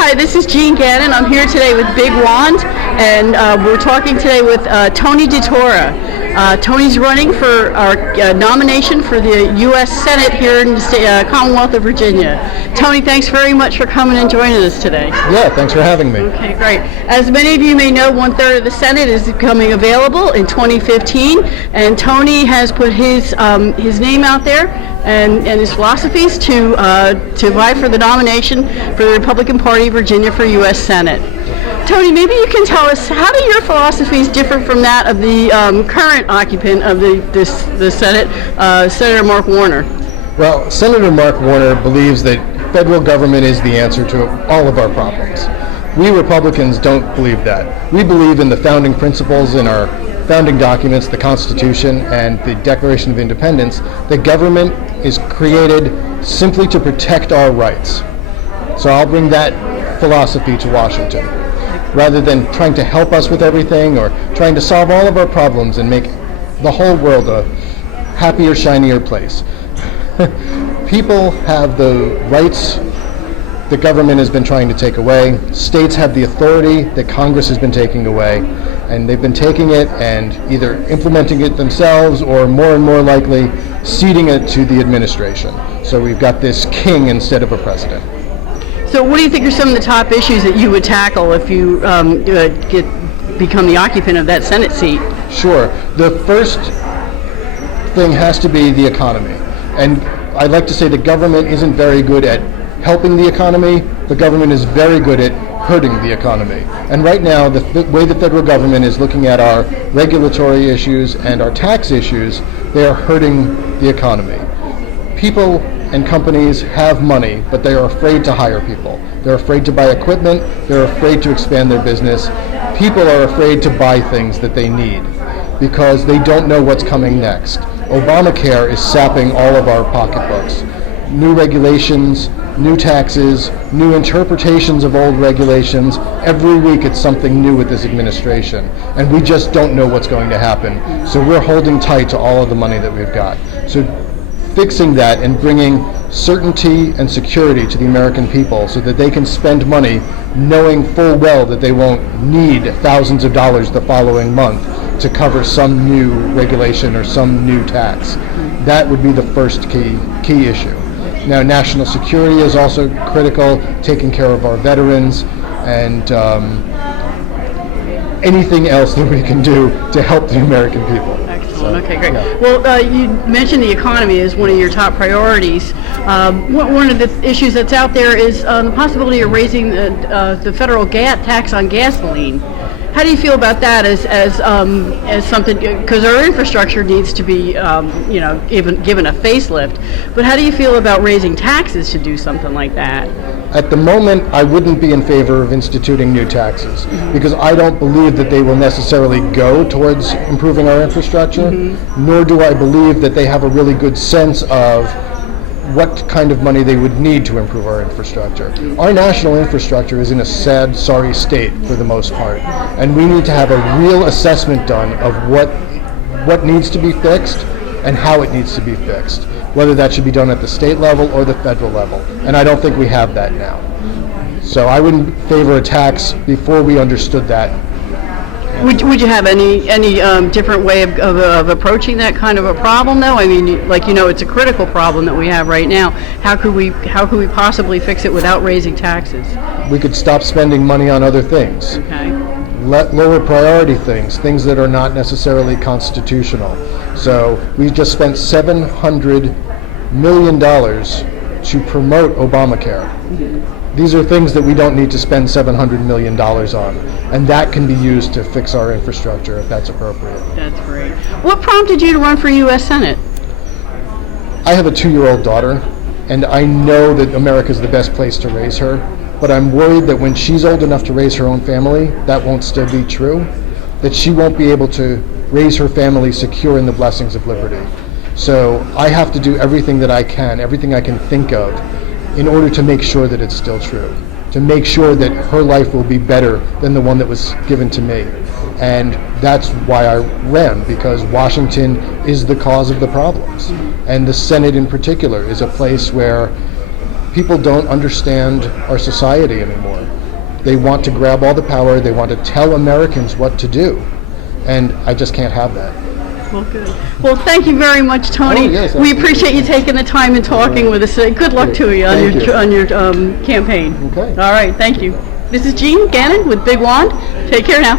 Hi, this is Jean Gannon. I'm here today with Big Wand, and we're talking today with Tony DeTora. Tony's running for our nomination for the U.S. Senate here in the Commonwealth of Virginia. Tony, thanks very much for coming and joining us today. Yeah, thanks for having me. Okay, great. As many of you may know, 1/3 of the Senate is becoming available in 2015, and Tony has put his name out there and his philosophies to vie for the nomination for the Republican Party of Virginia for U.S. Senate. Tony, maybe you can tell us, how do your philosophies differ from that of the current occupant of the Senate, Senator Mark Warner? Well, Senator Mark Warner believes that federal government is the answer to all of our problems. We Republicans don't believe that. We believe in the founding principles in our founding documents, the Constitution and the Declaration of Independence, that government is created simply to protect our rights. So I'll bring that philosophy to Washington, rather than trying to help us with everything or trying to solve all of our problems and make the whole world a happier, shinier place. People have the rights the government has been trying to take away. States have the authority that Congress has been taking away, and they've been taking it and either implementing it themselves or more and more likely ceding it to the administration. So we've got this king instead of a president. So what do you think are some of the top issues that you would tackle if you become the occupant of that Senate seat? Sure. The first thing has to be the economy. And I'd like to say the government isn't very good at helping the economy. The government is very good at hurting the economy. And right now, the way the federal government is looking at our regulatory issues and our tax issues, they are hurting the economy. People and companies have money, but they are afraid to hire people. They're afraid to buy equipment. They're afraid to expand their business. People are afraid to buy things that they need because they don't know what's coming next. Obamacare is sapping all of our pocketbooks. New regulations, new taxes, new interpretations of old regulations. Every week it's something new with this administration, and we just don't know what's going to happen. So we're holding tight to all of the money that we've got. So fixing that and bringing certainty and security to the American people so that they can spend money knowing full well that they won't need thousands of dollars the following month to cover some new regulation or some new tax. That would be the first key issue. Now, national security is also critical, taking care of our veterans, and anything else that we can do to help the American people. Excellent. Okay, great. Yeah. Well, you mentioned the economy as one of your top priorities. One of the issues that's out there is the possibility of raising the federal tax on gasoline. How do you feel about that as something, because our infrastructure needs to be given a facelift, but how do you feel about raising taxes to do something like that? At the moment, I wouldn't be in favor of instituting new taxes because I don't believe that they will necessarily go towards improving our infrastructure, nor do I believe that they have a really good sense of what kind of money they would need to improve our infrastructure. Our national infrastructure is in a sad, sorry state for the most part, and we need to have a real assessment done of what needs to be fixed and how it needs to be fixed, whether that should be done at the state level or the federal level, and I don't think we have that now. So I wouldn't favor a tax before we understood that. Would you have any different way of approaching that kind of a problem, though? I mean, it's a critical problem that we have right now. How could we possibly fix it without raising taxes? We could stop spending money on other things. Okay. Let lower priority things that are not necessarily constitutional. So we just spent $700 million to promote Obamacare. These are things that we don't need to spend $700 million on, and that can be used to fix our infrastructure if that's appropriate. That's great. What prompted you to run for U.S. Senate? I have a 2-year-old daughter, and I know that America is the best place to raise her, but I'm worried that when she's old enough to raise her own family, that won't still be true, that she won't be able to raise her family secure in the blessings of liberty. So I have to do everything that I can, everything I can think of, in order to make sure that it's still true, to make sure that her life will be better than the one that was given to me. And that's why I ran, because Washington is the cause of the problems. And the Senate in particular is a place where people don't understand our society anymore. They want to grab all the power. They want to tell Americans what to do. And I just can't have that. Well, good. Well, thank you very much, Tony. Oh, yes, we appreciate you taking the time and talking with us. Good luck to you on Thank you. on your campaign. Okay. All right, thank you. This is Jean Gannon with Big Wand. Take care now.